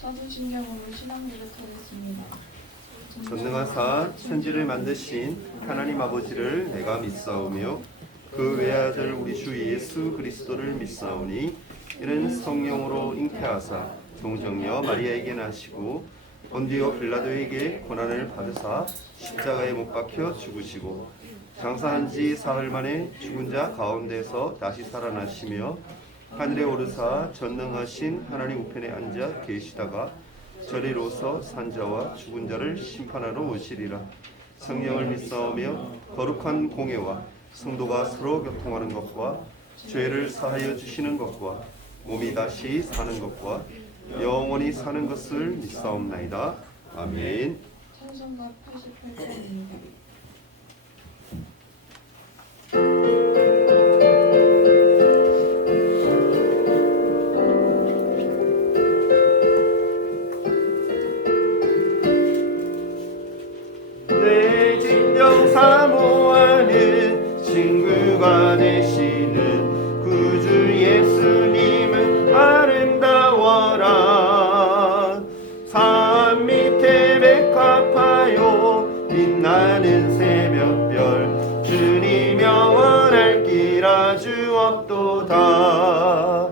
사도신경으로 신앙 고백하겠습니다. 전능하사 천지를 만드신 하나님 아버지를 내가 믿사오며 그 외아들 우리 주 예수 그리스도를 믿사오니 이는 성령으로 잉태하사 동정녀 마리아에게 나시고 본디오 빌라도에게 고난을 받으사 십자가에 못 박혀 죽으시고 장사한 지 사흘 만에 죽은 자 가운데서 다시 살아나시며 하늘에 오르사 전능하신 하나님 우편에 앉아 계시다가 저리로서 산자와 죽은 자를 심판하러 오시리라. 성령을 믿사오며 거룩한 공예와 성도가 서로 교통하는 것과 죄를 사하여 주시는 것과 몸이 다시 사는 것과 영원히 사는 것을 믿사옵나이다. 아멘. 찬송가 88편입니다. 내 진정 사모하는 친구가 되시는 구주 예수님은 아름다워라. 산 밑에 백합하여 빛나는 새벽별 주님 영원할 길 아주 없도다.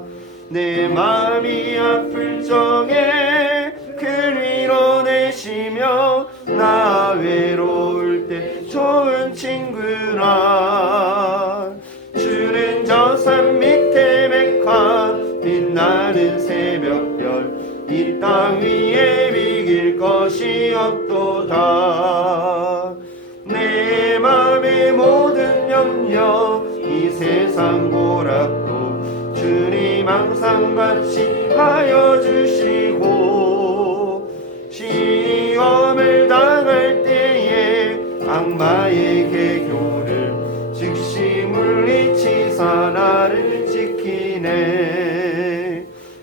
내 마음이 아플 적에 그 위로 내시며 나 외로울 때 좋은 친구라. 주는 저 산 밑에 백화 빛나는 새벽별 이 땅 위에 비길 것이 없도다. 내 맘의 모든 염려 이 세상 고락도 주님 항상 같이 하여 주시고 시험을 당할 때에 악마의 계교를 즉시 물리치사 나를 지키네.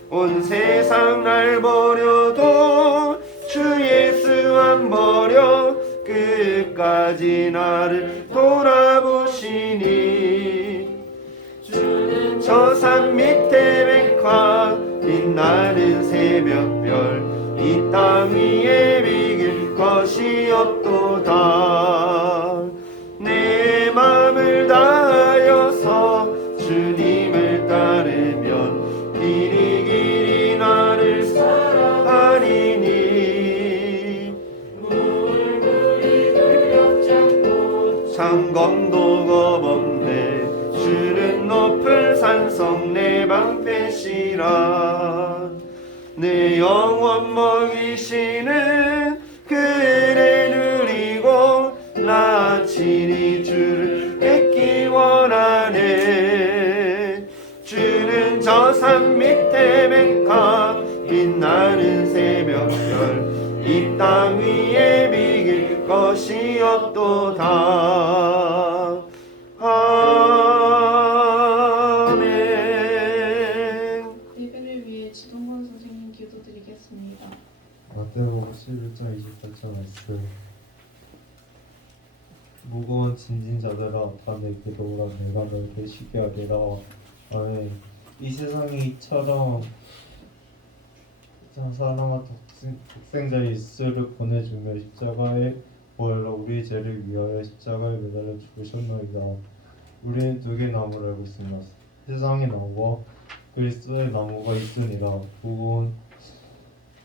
온 세상 날 버려도 주 예수 안 버려 끝까지 나를 돌아보시니. 주는 저 산 밑에 백화 빛나는 새벽별 이 땅 위에 비길 것이 없도다. 내 맘을 다하여서 주님을 따르면 길이 나를 사랑하리니. 물물이 들녘잡고 상검도 겁없네. 주는 높은 산성 내 방패시라. 내 영혼 먹이시는 그 은혜 누리고 나 친히 주를 뵙기 원하네. 주는 저 산 밑에 백화 빛나는 새벽별 이 땅 위에 비길 것이 없도다. 예배를 위해 지동건 선생님 기도드리겠습니다. 마태복음 11장 28절 말씀. 무거운 짐진 자들아 다 내게로 오라 내가 너희를 쉬게 하리라. 아멘. 이 세상이 이처럼 사랑과 독생자 예수를 보내주며 십자가에 보혈로 우리 죄를 위하여 십자가에 매달려 죽으셨나이다. 우리는 두 개의 나무를 알고 있습니다. 세상의 나무와 그리스도의 나무가 있으니라. 무거운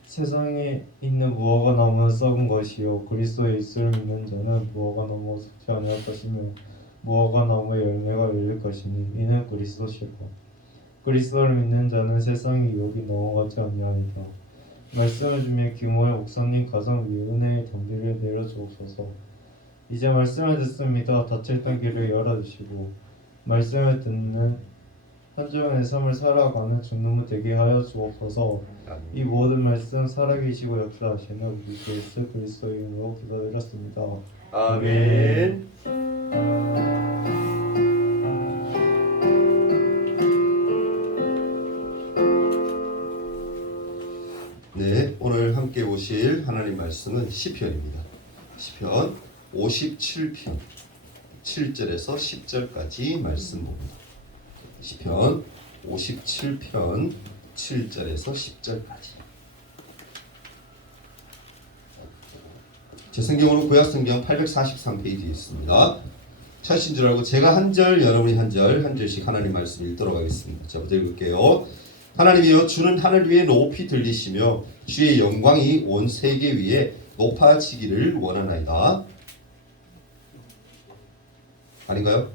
세상에 있는 무화과 나무는 썩은 것이요 그리스도 예수를 믿는 자는 무화과 나무가 썩지 아니할 것이며 무화과 나무의 열매가 열릴 것이니 이는 그리스도시고 그리스도를 믿는 자는 세상의 유혹이 넘어가지 아니하리라. 말씀을 주며 규모의 목사님 가정 위에 은혜의 덤비를 내려주옵소서. 이제 말씀을 듣습니다. 닫혔던 길을 열어주시고 말씀을 듣는 한주간의 삶을 살아가는 중놈이 되게 하여 주옵소서. 이 모든 말씀 살아계시고 역사하시는 우리 주 예수 그리스도의 이름으로 기도드렸습니다. 아멘. 네, 오늘 함께 보실 하나님 말씀은 시편입니다. 시편 57편 7절에서 10절까지 말씀 봅니다. 시편 57편 7절에서 10절까지. 제 성경으로 구약성경 843페이지에 있습니다. 찾으신 줄 알고 제가 한 절, 여러분이 한 절, 한 절씩 하나님 말씀 읽도록 하겠습니다. 자, 부터 읽을게요. 하나님이여, 주는 하늘 위에 높이 들리시며 주의 영광이 온 세계 위에 높아지기를 원하나이다. 아닌가요?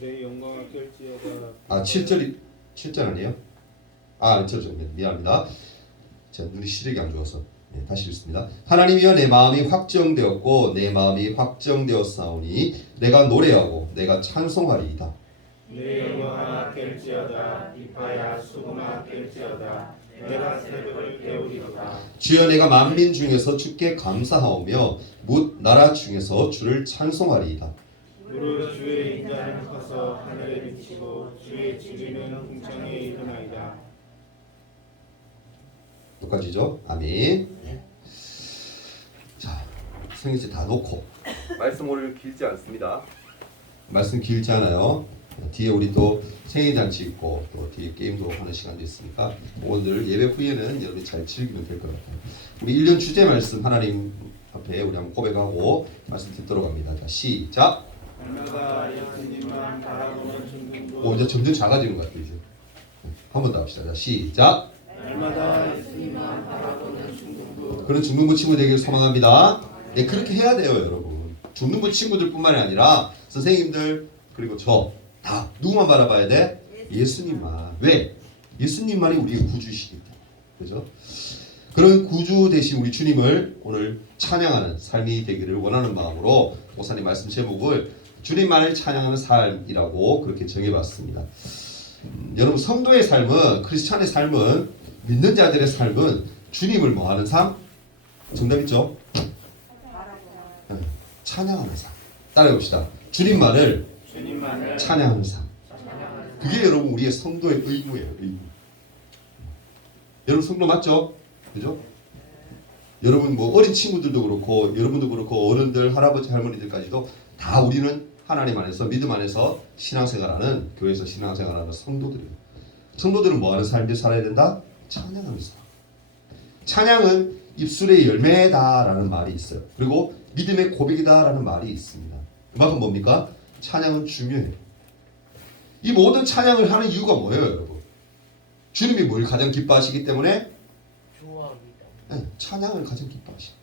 내 영광을 결지하다. 아, 7절 아니에요? 아, 저 미안합니다. 제 눈이 시력이 안 좋아서. 네, 다시 읽습니다. 하나님이여, 내 마음이 확정되었고 내 마음이 확정되었사오니 내가 노래하고 내가 찬송하리이다. 내 영광아 결지하다. 이파야 수금아 결지하다. 내가 새벽을 깨우리로다. 주여, 내가 만민 중에서 주께 감사하오며 뭇 나라 중에서 주를 찬송하리이다. 무릇 주의 인자는 커서 하늘에 미치고 주의 진리는 궁창에 이르나이다. 똑같이죠? 아멘. 자, 성경책 다 놓고 말씀 오늘 길지 않습니다. 말씀 길지 않아요. 뒤에 우리 또 생일잔치 있고 또 뒤에 게임도 하는 시간도 있으니까 오늘 예배 후에는 여러분이 잘 즐기면 될 것 같아요. 우리 1년 주제 말씀 하나님 앞에 우리 한번 고백하고 말씀 듣도록 합니다. 자, 시작. 날마다 예수님만 바라보는 중등부. 오, 이제 점점 작아지는 것 같아요. 이제 한 번 더 합시다. 자, 시작. 날마다 예수님만 바라보는 중등부. 그런 중등부 친구 되기를 소망합니다. 네, 그렇게 해야 돼요, 여러분. 중등부 친구들뿐만이 아니라 선생님들 그리고 저 다 누구만 바라봐야 돼? 예수님만. 왜? 예수님만이 우리의 구주시기 때문에. 그죠? 그런 구주 되신 우리 주님을 오늘 찬양하는 삶이 되기를 원하는 마음으로 목사님 말씀 제목을 주님만을 찬양하는 삶이라고 그렇게 정해봤습니다. 여러분, 성도의 삶은, 크리스찬의 삶은, 믿는 자들의 삶은 주님을 뭐하는 삶? 정답 있죠? 찬양하는 삶. 따라해봅시다. 주님만을 찬양하는 삶. 그게 여러분 우리의 성도의 의무예요. 의무. 여러분 성도 맞죠? 그죠? 여러분 뭐 어린 친구들도 그렇고 여러분도 그렇고 어른들 할아버지 할머니들까지도 다 우리는 하나님 안에서 믿음 안에서 신앙생활하는 교회에서 신앙생활하는 성도들이에요. 성도들은 뭐하는 삶을 살아야 된다? 찬양하는 삶. 찬양은 입술의 열매다라는 말이 있어요. 그리고 믿음의 고백이다라는 말이 있습니다. 그만큼 뭡니까? 찬양은 중요해요. 이 모든 찬양을 하는 이유가 뭐예요, 여러분? 주님이 뭘 가장 기뻐하시기 때문에? 네, 찬양을 가장 기뻐하시죠.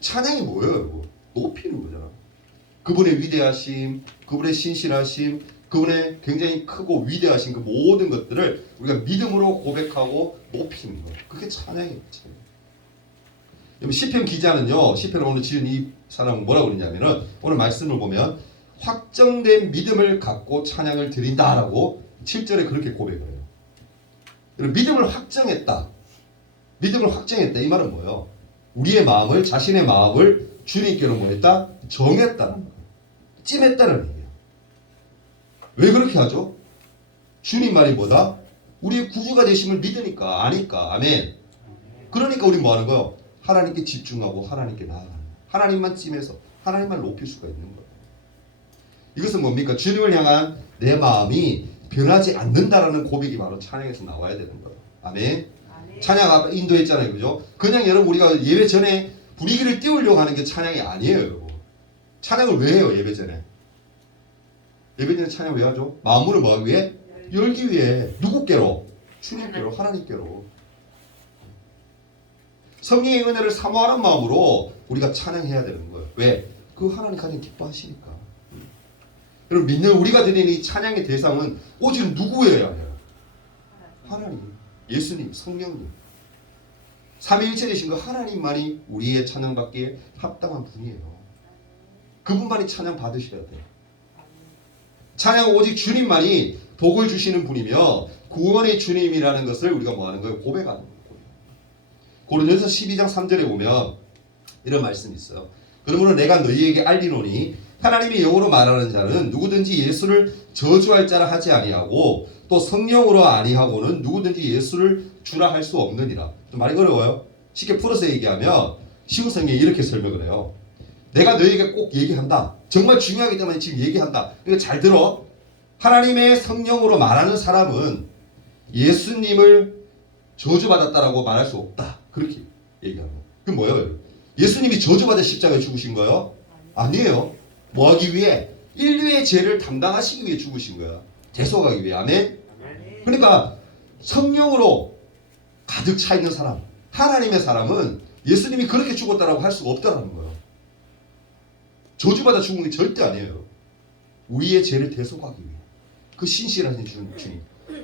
찬양이 뭐예요, 여러분? 높이는 거잖아. 그분의 위대하심, 그분의 신실하심, 그분의 굉장히 크고 위대하신 그 모든 것들을 우리가 믿음으로 고백하고 높이는 거예요. 그게 찬양이에요. 시편 기자는요, 시편을 오늘 지은 이 사람은 뭐라고 그러냐면은 오늘 말씀을 보면 확정된 믿음을 갖고 찬양을 드린다라고 7절에 그렇게 고백을 해요. 믿음을 확정했다. 믿음을 확정했다. 이 말은 뭐예요? 우리의 마음을, 자신의 마음을 주님께로 뭐했다? 정했다는 거예요. 찜했다는 얘기예요. 왜 그렇게 하죠? 주님 말이 뭐다? 우리의 구주가 되심을 믿으니까, 아니까. 아멘. 그러니까 우리 뭐 하는 거예요? 하나님께 집중하고 하나님께 나아가는 거예요. 하나님만 찜해서 하나님만 높일 수가 있는 거예요. 이것은 뭡니까? 주님을 향한 내 마음이 변하지 않는다라는 고백이 바로 찬양에서 나와야 되는 거예요. 아멘. 찬양 아까 인도했잖아요. 그죠? 그냥 여러분 우리가 예배 전에 분위기를 띄우려고 하는 게 찬양이 아니에요. 여러분. 찬양을 왜 해요? 예배 전에. 예배 전에 찬양 왜 하죠? 마음을 뭐 하기 위해? 열기 위해. 누구께로? 주님께로, 하나님께로. 성령의 은혜를 사모하는 마음으로 우리가 찬양해야 되는 거예요. 왜? 그 하나님 가장 기뻐하시니까. 여러분 믿는 우리가 드리는 이 찬양의 대상은 오직 누구예요? 아니에요? 하나님, 예수님, 성령님. 삼위일체 되신 그 하나님만이 우리의 찬양받기에 합당한 분이에요. 그분만이 찬양 받으셔야 돼요. 찬양은 오직 주님만이 복을 주시는 분이며 구원의 주님이라는 것을 우리가 뭐 하는 거예요? 고백하는 거예요. 고린도전서 12장 3절에 보면 이런 말씀이 있어요. 그러므로 내가 너희에게 알리노니 하나님의 영으로 말하는 자는 누구든지 예수를 저주할 자라 하지 아니하고 또 성령으로 아니하고는 누구든지 예수를 주라 할 수 없느니라. 좀 말이 어려워요. 쉽게 풀어서 얘기하면 쉬운 성경이 이렇게 설명을 해요. 내가 너희에게 꼭 얘기한다. 정말 중요하기 때문에 지금 얘기한다. 그러니까 잘 들어. 하나님의 성령으로 말하는 사람은 예수님을 저주받았다라고 말할 수 없다. 그렇게 얘기하는 거예요. 그게 뭐예요? 예수님이 저주받아 십자가에 죽으신 거요? 아니에요. 뭐 하기 위해? 인류의 죄를 담당하시기 위해 죽으신 거야. 대속하기 위해. 아멘? 그러니까 성령으로 가득 차 있는 사람, 하나님의 사람은 예수님이 그렇게 죽었다라고 할 수가 없다라는 거예요. 저주받아 죽은 게 절대 아니에요. 우리의 죄를 대속하기 위해. 그 신실하신 주님,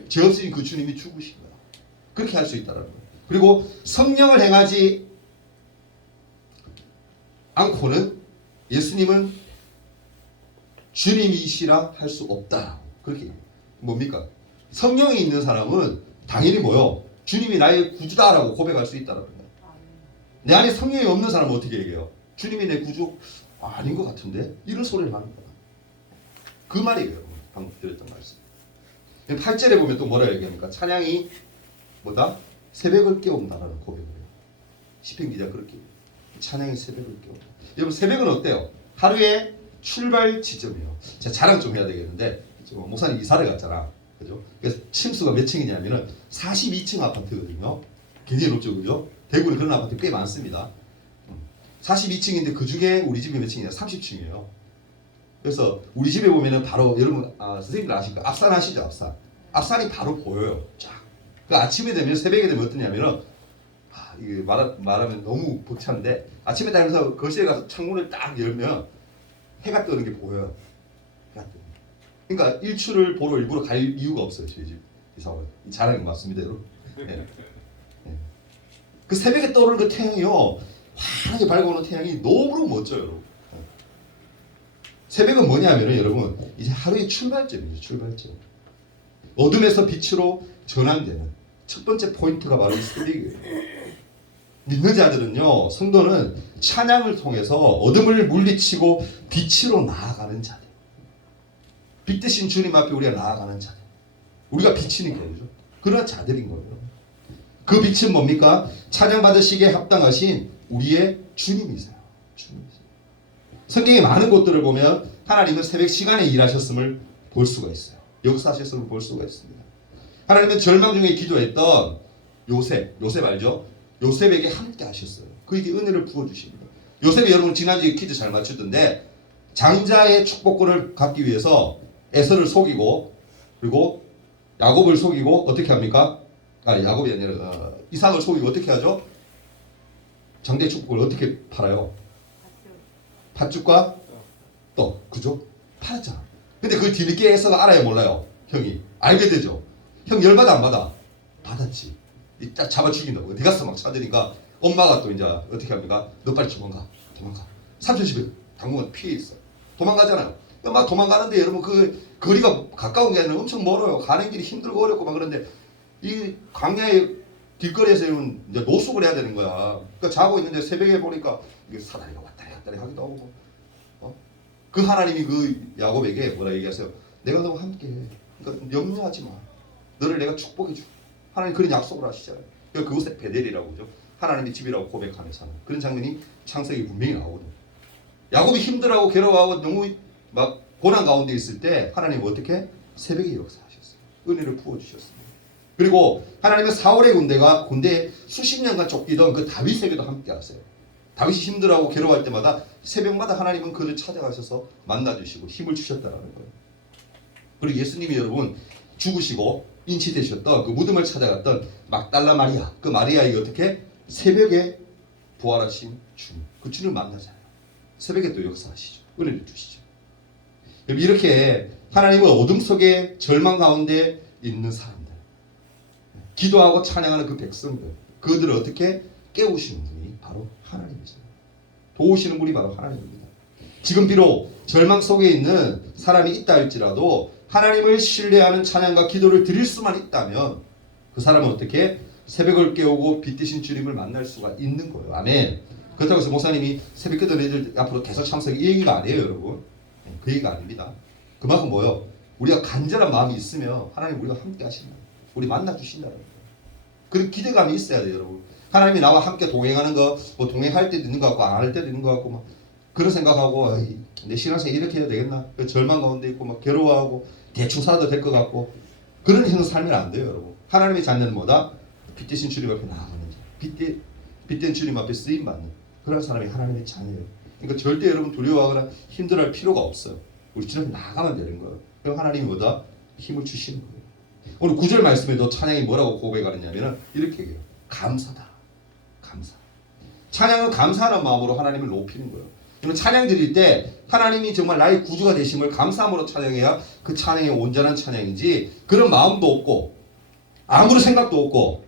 죄 없으신 그 주님이 죽으신 거야. 그렇게 할 수 있다라는 거예요. 그리고 성령을 행하지 않고는 예수님은 주님이시라 할 수 없다. 그렇게 뭡니까? 성령이 있는 사람은 당연히 뭐요? 주님이 나의 구주다라고 고백할 수 있다라는 거예요. 내 안에 성령이 없는 사람은 어떻게 얘기해요? 주님이 내 구주 아닌 것 같은데? 이런 소리를 하는 거야. 그 말이에요. 여러분. 방금 드렸던 말씀. 8절에 보면 또 뭐라 얘기합니까? 찬양이 뭐다? 새벽을 깨운다라는 고백을 해요. 시편 기자 그렇게 해요. 찬양이 새벽을 깨운다. 여러분 새벽은 어때요? 하루의 출발 지점이에요. 제가 자랑 좀 해야 되겠는데 목사님 이사를 갔잖아. 그죠? 그래서 층수가 몇 층이냐면은 42층 아파트거든요. 굉장히 높죠, 그죠? 대구는 그런 아파트 꽤 많습니다. 42층인데 그 중에 우리 집이 몇 층이냐? 30층이에요. 그래서 우리 집에 보면은 바로 여러분 선생님들 아실까? 앞산 아시죠? 앞산. 앞산이 바로 보여요. 쫙. 그 아침에 되면 새벽에 되면 어떠냐면은 이게 말하면 너무 벅찬데 아침에 다니면서 거실에 가서 창문을 딱 열면 해가 뜨는 게 보여요. 해가 뜨는. 그러니까 일출을 보러 일부러 갈 이유가 없어요. 저희 집 이사오면. 이 자랑이 맞습니다, 여러분. 네. 네. 그 새벽에 떠오르는 그 태양이요. 환하게 밝아오는 태양이 너무 멋져요, 여러분. 네. 새벽은 뭐냐면은 여러분 이제 하루의 출발점이죠. 출발점. 어둠에서 빛으로 전환되는 첫 번째 포인트가 바로 이 새벽이에요. 믿는 자들은요, 성도는 찬양을 통해서 어둠을 물리치고 빛으로 나아가는 자들. 빛 대신 주님 앞에 우리가 나아가는 자들. 우리가 비치는 게 아니죠. 그런 자들인 거예요. 그 빛은 뭡니까? 찬양 받으시기에 합당하신 우리의 주님이세요. 주님이세요. 성경의 많은 곳들을 보면 하나님은 새벽 시간에 일하셨음을 볼 수가 있어요. 역사하셨음을 볼 수가 있습니다. 하나님은 절망 중에 기도했던 요셉 알죠? 요셉에게 함께 하셨어요. 그에게 은혜를 부어주십니다. 요셉이 여러분 지난주에 퀴즈 잘 맞추던데 장자의 축복권을 갖기 위해서 에서를 속이고 그리고 야곱을 속이고 어떻게 합니까? 야곱이 아니라 이삭을 속이고 어떻게 하죠? 장자의 축복권을 어떻게 팔아요? 팥죽과 떡, 그죠? 팔았잖아. 근데 그걸 뒤늦게 에서가 알아요, 몰라요? 형이 알게 되죠. 형 열받아 안 받아? 받았지. 딱 잡아 죽인다고. 어디 가서 막 찾으니까 엄마가 또 이제 어떻게 합니까? 너 빨리 도망가. 삼촌 집에 당분간 피해 있어. 도망가잖아요. 막 도망가는데 여러분 그 거리가 가까운 게 아니라 엄청 멀어요. 가는 길이 힘들고 어렵고 막 그런데 이 광야의 길거리에서 여러분 이제 노숙을 해야 되는 거야. 그러니까 자고 있는데 새벽에 보니까 이게 사다리가 왔다리 갔다리 하기도 하고 그 하나님이 그 야곱에게 뭐라 얘기하세요? 내가 너와 함께 해. 그러니까 염려하지 마. 너를 내가 축복해 줄. 하나님 그런 약속을 하시잖아요. 그곳에 베델이라고 그러죠. 하나님의 집이라고 고백하는 사람. 그런 장면이 창세기 분명히 나오거든요. 야곱이 힘들어하고 괴로워하고 너무 막 고난 가운데 있을 때 하나님 어떻게? 새벽에 역사하셨어요. 은혜를 부어주셨습니다. 그리고 하나님은 사울의 군대에 수십 년간 쫓기던 그 다윗에게도 함께 하세요. 다윗이 힘들어하고 괴로워할 때마다 새벽마다 하나님은 그를 찾아가셔서 만나주시고 힘을 주셨다는 거예요. 그리고 예수님이 여러분 죽으시고 인치되셨던 그 무덤을 찾아갔던 막달라 마리아, 그 마리아에게 어떻게? 새벽에 부활하신 주님, 그 주님을 만나잖아요. 새벽에 또 역사하시죠. 은혜를 주시죠. 이렇게 하나님은 어둠 속에 절망 가운데 있는 사람들, 기도하고 찬양하는 그 백성들, 그들을 어떻게 깨우시는 분이 바로 하나님이세요. 도우시는 분이 바로 하나님입니다. 지금 비록 절망 속에 있는 사람이 있다 할지라도 하나님을 신뢰하는 찬양과 기도를 드릴 수만 있다면 그 사람은 어떻게 새벽을 깨우고 빛 대신 주님을 만날 수가 있는 거예요. 아멘. 그렇다고 해서 목사님이 새벽 기도 애들 앞으로 계속 참석이 이 얘기가 아니에요, 여러분. 그 얘기가 아닙니다. 그만큼 뭐요? 우리가 간절한 마음이 있으면 하나님 우리가 함께 하신다. 우리 만나 주신다는 거예요. 그런 기대감이 있어야 돼요, 여러분. 하나님이 나와 함께 동행하는 거, 뭐 동행할 때도 있는 것 같고 안 할 때도 있는 것 같고 막 그런 생각하고 내 신앙생활 이렇게 해야 되겠나? 절망 가운데 있고 막 괴로워하고 대충 살아도 될 것 같고 그런 형성 살면 안 돼요, 여러분. 하나님의 자녀는 뭐다? 빛 대신 주님 앞에 나아가는 자. 빛된 주님 앞에 쓰임 받는 그런 사람이 하나님의 자녀예요. 그러니까 절대 여러분 두려워하거나 힘들어할 필요가 없어요. 우리 지금 나가면 되는 거예요. 그럼 하나님이 뭐다? 힘을 주시는 거예요. 오늘 9절 말씀에도 찬양이 뭐라고 고백하느냐면 이렇게 얘기해요. 감사다. 감사. 찬양은 감사하는 마음으로 하나님을 높이는 거예요. 그러면 찬양 드릴 때 하나님이 정말 나의 구주가 되심을 감사함으로 찬양해야 그 찬양이 온전한 찬양이지 그런 마음도 없고 아무런 생각도 없고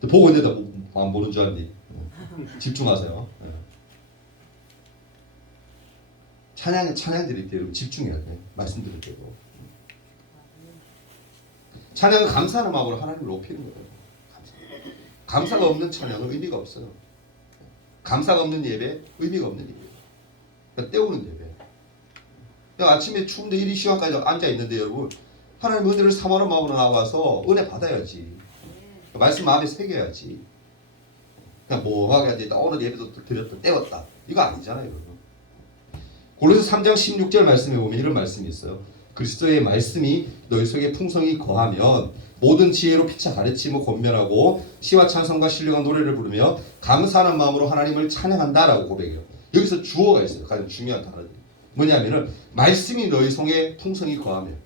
보고 있는데 안 보는 줄 알니 집중하세요. 찬양 드릴 때 여러분 집중해야 돼. 말씀 드릴 때도 찬양은 감사하는 마음으로 하나님을 높이는 거예요. 감사가 없는 찬양은 의미가 없어요. 감사가 없는 예배 의미가 없는 예배. 그러니까 때우는 예배. 그러니까 아침에 추운데 1, 2시간까지 앉아 있는데 여러분 하나님 은혜를 사모하는 마음으로 나와서 은혜 받아야지. 말씀 마음에 새겨야지. 그냥 뭐하게 하지. 오늘 예배도 드렸다 때웠다. 이거 아니잖아요. 여러분. 골로새 3장 16절 말씀에 보면 이런 말씀이 있어요. 그리스도의 말씀이 너희 속에 풍성히 거하면 모든 지혜로 피차 가르치고 권면하고 시와 찬송과 신령한 노래를 부르며 감사하는 마음으로 하나님을 찬양한다라고 고백해요. 여기서 주어가 있어요. 가장 중요한 단어들이 뭐냐면은 말씀이 너희 속에 풍성히 거하면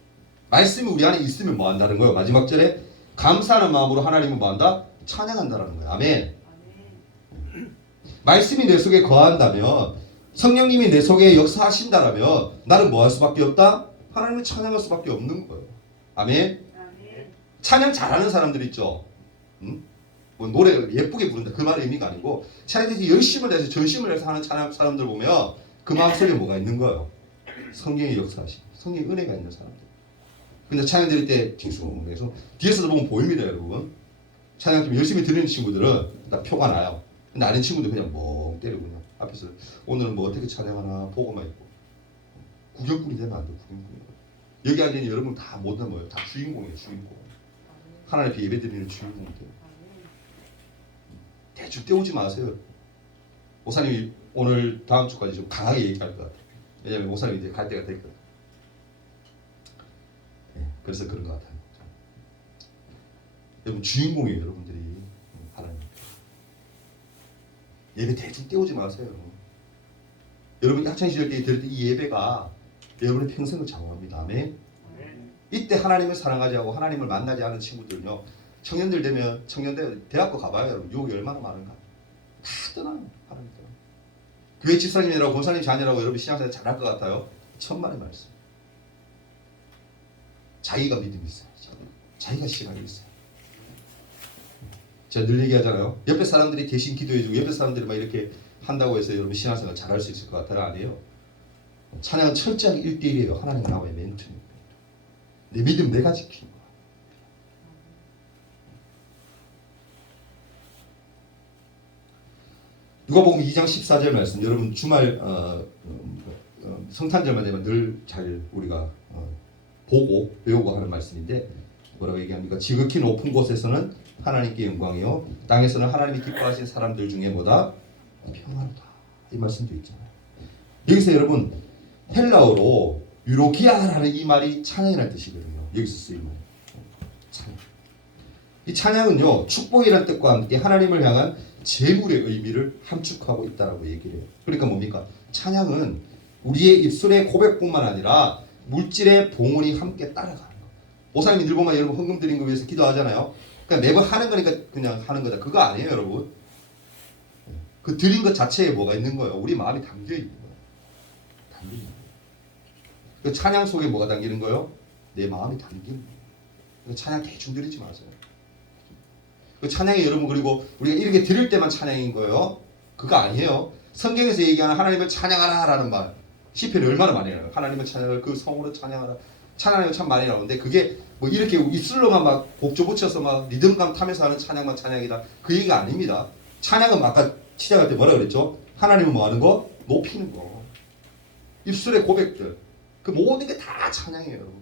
말씀이 우리 안에 있으면 뭐 한다는 거예요. 마지막 절에 감사하는 마음으로 하나님을 뭐 한다? 찬양한다라는 거예요. 아멘. 말씀이 내 속에 거한다면 성령님이 내 속에 역사하신다라면 나는 뭐 할 수밖에 없다? 하나님을 찬양할 수밖에 없는 거예요. 아멘. 찬양 잘하는 사람들 있죠. 뭐 노래 예쁘게 부른다 그 말의 의미가 아니고 찬양에서 열심을 다해서 전심을 다해서 하는 찬양 사람들 보면 그 마음속에 뭐가 있는 거예요. 성령의 역사하심, 성령의 은혜가 있는 사람들. 근데 찬양 드릴 때 징수공에서 뒤에서도 보면 보입니다, 여러분. 찬양 좀 열심히 드리는 친구들은 다 표가 나요. 근데 아닌 친구들 그냥 멍 때리고 그냥 앞에서 오늘은 뭐 어떻게 찬양하나 보고만 있고 구경꾼이 되면 안 돼. 구경꾼이. 여기 앉은 여러분 다 못 넘어요. 다 주인공이에요, 주인공. 하나님 앞에 예배드리는 주인공이에요. 대충 떼우지 마세요. 목사님이 오늘 다음 주까지 좀 강하게 얘기할 것 같아요. 왜냐하면 목사님이 이제 갈 때가 됐거든요. 네, 그래서 그런 것 같아요. 여러분 주인공이에요, 여러분들이. 하나님. 예배 대충 떼우지 마세요. 여러분이 학창시절 때 들을 때 이 예배가 여러분의 평생을 장악합니다. 아멘. 이때 하나님을 사랑하지 않고 하나님을 만나지 않은 친구들은요. 청년들 되면 청년대 대학교 가봐요. 여러분 유혹이 얼마나 많은가. 다 떠나요. 하나님 떠나. 교회 집사님이라고 권사님 자녀라고 여러분 신앙생활 잘할 것 같아요. 천만의 말씀. 자기가 믿음이 있어요. 자기가 시간이 있어요. 제가 늘 얘기하잖아요. 옆에 사람들이 대신 기도해주고 옆에 사람들이 막 이렇게 한다고 해서 여러분 신앙생활 잘할 수 있을 것 같아요? 아니에요. 찬양은 철저하게 1대1이에요. 하나님과 나와의 멘트입니다. 내 믿음 내가 지키는 거야. 누가복음 2장 14절 말씀 여러분 주말 성탄절만 되면 늘 잘 우리가 보고 배우고 하는 말씀인데 뭐라고 얘기합니까? 지극히 높은 곳에서는 하나님께 영광이요 땅에서는 하나님이 기뻐하신 사람들 중에 뭐다? 평안하다. 이 말씀도 있잖아요. 여기서 여러분 헬라어로 유로기아라는 이 말이 찬양이라는 뜻이거든요. 여기서 쓰인 말. 찬양. 이 찬양은요 축복이라는 뜻과 함께 하나님을 향한 제물의 의미를 함축하고 있다라고 얘기를 해요. 그러니까 뭡니까? 찬양은 우리의 입술의 고백뿐만 아니라 물질의 봉헌이 함께 따라가는 거. 목사님이 늘 보면 여러분 헌금 드린 거 위해서 기도하잖아요. 그러니까 매번 하는 거니까 그냥 하는 거다. 그거 아니에요, 여러분. 그 드린 것 자체에 뭐가 있는 거예요? 우리 마음이 담겨 있는 거예요. 담겨 있는 거예요. 그 찬양 속에 뭐가 담기는 거예요? 내 마음이 담기는 거예요. 찬양 대충 드리지 마세요. 그 찬양이 여러분 그리고 우리가 이렇게 드릴 때만 찬양인 거예요. 그거 아니에요. 성경에서 얘기하는 하나님을 찬양하라라는 말 시편이 얼마나 많이 나와요. 하나님을 찬양을 그 성으로 찬양하라. 찬양이 참 많이 나오는데 그게 뭐 이렇게 입술로만 막 곡조 붙여서 막 리듬감 타면서 하는 찬양만 찬양이다. 그 얘기가 아닙니다. 찬양은 아까 시작할 때 뭐라 그랬죠? 하나님을 뭐 하는 거? 높이는 거. 입술의 고백들. 그 모든 게 다 찬양이에요. 여러분.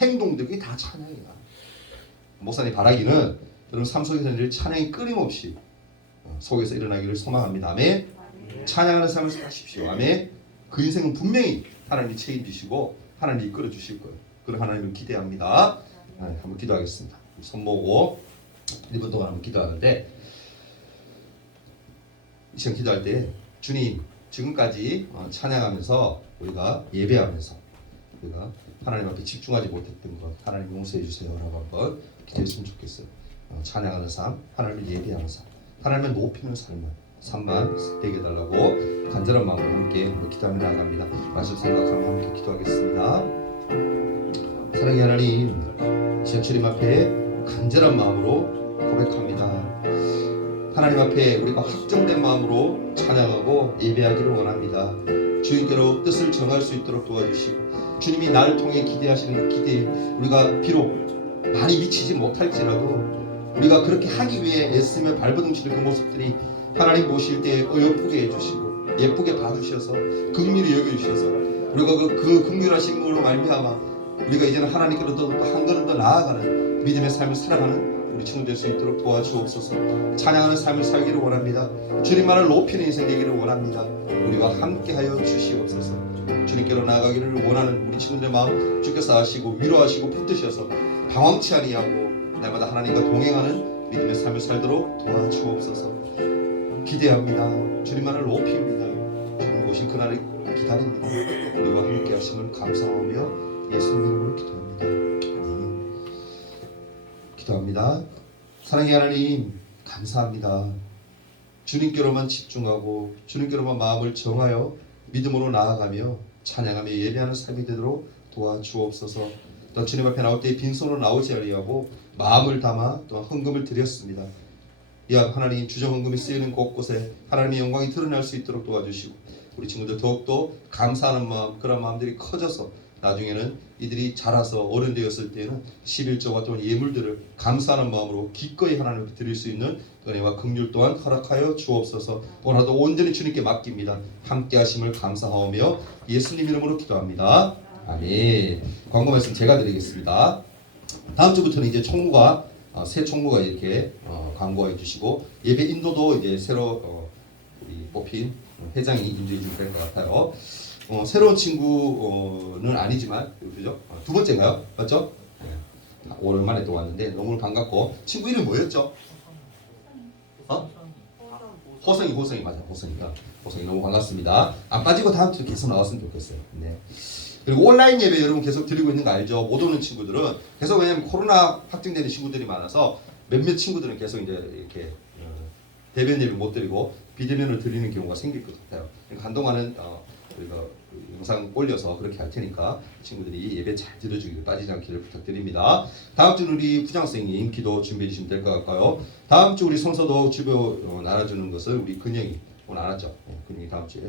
행동들 그게 다 찬양이야. 목사님 바라기는 여러분 삶 속에서 늘 찬양이 끊임없이 속에서 일어나기를 소망합니다. 아멘. 찬양하는 삶을 사십시오. 아멘. 그 인생은 분명히 하나님이 책임지시고 하나님이 이끌어 주실 거예요. 그런 하나님을 기대합니다. 한번 기도하겠습니다. 손 모으고 1분 동안 한번 기도하는데 이 시간 기도할 때 주님 지금까지 찬양하면서 우리가 예배하면서 우리가 하나님 앞에 집중하지 못했던 것 하나님 용서해 주세요 라고 한번 기도했으면 좋겠어요. 찬양하는 삶, 하나님을 예배하는 삶, 하나님을 높이는 삶만 되게 해달라고 간절한 마음으로 함께 기도하며 나아갑니다. 말씀 생각하며 함께 기도하겠습니다. 사랑의 하나님, 시간 주님 앞에 간절한 마음으로 고백합니다. 하나님 앞에 우리가 확정된 마음으로 찬양하고 예배하기를 원합니다. 주님께로 뜻을 정할 수 있도록 도와주시고 주님이 나를 통해 기대하시는 그 기대에 우리가 비록 많이 미치지 못할지라도 우리가 그렇게 하기 위해 애쓰며 발버둥치는 그 모습들이 하나님 보실 때 예쁘게 해주시고 예쁘게 봐주셔서 긍휼히 여겨주셔서 우리가 그 긍휼하신 걸로 말미암아 우리가 이제는 하나님께로 또 한 걸음 더 나아가는 믿음의 삶을 살아가는 우리 친구 될 수 있도록 도와주옵소서. 찬양하는 삶을 살기를 원합니다. 주님만을 높이는 인생 되기를 원합니다. 우리와 함께하여 주시옵소서. 주님께로 나아가기를 원하는 우리 친구들의 마음 주께서 아시고 위로하시고 붙드셔서 방황치 아니하고 날마다 하나님과 동행하는 믿음의 삶을 살도록 도와주옵소서. 기대합니다. 주님만을 높입니다. 주님 오신 그날을 기다립니다. 우리와 함께 하심을 감사하며 예수님 이름으로 기도합니다. 아멘. 기도합니다. 사랑의 하나님 감사합니다. 주님께로만 집중하고 주님께로만 마음을 정하여 믿음으로 나아가며 찬양하며 예배하는 삶이 되도록 도와주옵소서. 또 주님 앞에 나올 때 빈손으로 나오지 아니하고 마음을 담아 또 헌금을 드렸습니다. 이 하나님 주정 헌금이 쓰이는 곳곳에 하나님의 영광이 드러날 수 있도록 도와주시고 우리 친구들 더욱더 감사하는 마음 그런 마음들이 커져서 나중에는 이들이 자라서 어른 되었을 때는 11조와 또는 예물들을 감사하는 마음으로 기꺼이 하나님께 드릴 수 있는 은혜와 긍휼 또한 허락하여 주옵소서. 오늘도 온전히 주님께 맡깁니다. 함께 하심을 감사하오며 예수님 이름으로 기도합니다. 아멘. 광고 말씀 제가 드리겠습니다. 다음 주부터는 이제 총무가 새 총무가 이렇게 광고해 주시고 예배 인도도 이제 새로 우리 뽑힌 회장이 인도해 주면 될 것 같아요. 새로운 친구는 아니지만 그죠? 두 번째인가요? 맞죠? 네. 오랜만에 또 왔는데 너무 반갑고 친구 이름 뭐였죠? 호성이 맞아. 호성이 너무 반갑습니다. 안 빠지고 다음 주 계속 나왔으면 좋겠어요. 네. 그리고 온라인 예배 여러분 계속 드리고 있는 거 알죠? 못 오는 친구들은 계속 왜냐면 코로나 확진되는 친구들이 많아서 몇몇 친구들은 계속 이제 이렇게 대면 예배 못 드리고 비대면을 드리는 경우가 생길 것 같아요. 그러니까 한동안은 저희가 영상 올려서 그렇게 할 테니까 친구들이 예배 잘 들어주기를 빠지지 않기를 부탁드립니다. 다음 주는 우리 부장선생님 기도 준비해 주시면 될 것 같고요. 다음 주 우리 성서도 주보 나눠주는 것을 우리 근영이 오늘 안 왔죠? 네, 근영이 다음 주에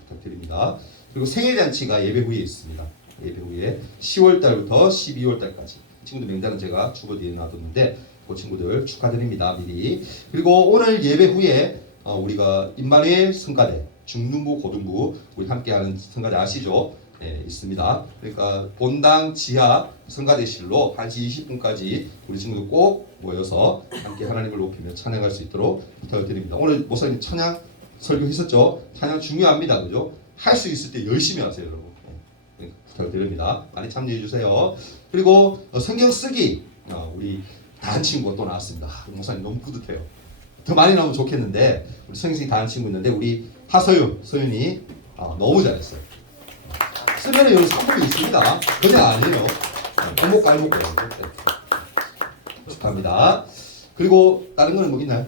부탁드립니다. 그리고 생일잔치가 예배 후에 있습니다. 예배 후에 10월 달부터 12월 달까지 친구들 명단은 제가 주보 뒤에 놔뒀는데 그 친구들 축하드립니다. 미리. 그리고 오늘 예배 후에 우리가 임마누엘 성가대 중등부 고등부 우리 함께하는 성가대 아시죠? 네, 있습니다. 그러니까 본당 지하 성가대실로 1시 20분까지 우리 친구들 꼭 모여서 함께 하나님을 높이며 찬양할 수 있도록 부탁을 드립니다. 오늘 목사님 찬양 설교했었죠? 찬양 중요합니다. 그죠? 할 수 있을 때 열심히 하세요, 여러분. 네, 부탁드립니다. 많이 참여해 주세요. 그리고 성경 쓰기 우리 다한 친구가 또 나왔습니다. 목사님 너무 뿌듯해요. 더 많이 나오면 좋겠는데 우리 성경 쓰기 다한 친구 있는데 우리 서윤이 너무 잘했어요. 쓰면 여기 선물이 있습니다. 그냥 아니에요. 어묵 깔먹고 축하합니다. 그리고 다른 거는 뭐 있나요?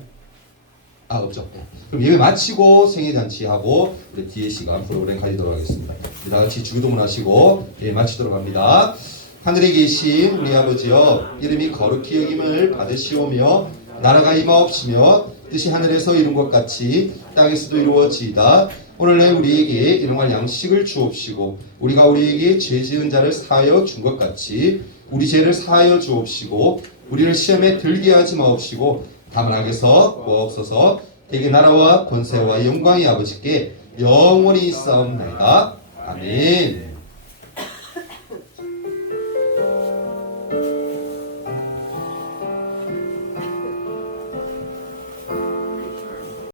없죠. 그럼 예배 마치고 생일잔치하고 우리 뒤에 시간 프로그램 가지도록 하겠습니다. 우리 다 같이 주기도문 하시고 예배 마치도록 합니다. 하늘에 계신 우리 아버지여 이름이 거룩히 여김을 받으시오며 나라가 임하옵시며 뜻이 하늘에서 이룬 것 같이 땅에서도 이루어지이다. 오늘날 우리에게 일용할 양식을 주옵시고 우리가 우리에게 죄 지은 자를 사하여 준 것 같이 우리 죄를 사하여 주옵시고 우리를 시험에 들게 하지 마옵시고 다만 악에서 구하옵소서. 대개 나라와 권세와 영광이 아버지께 영원히 있사옵나이다. 아멘.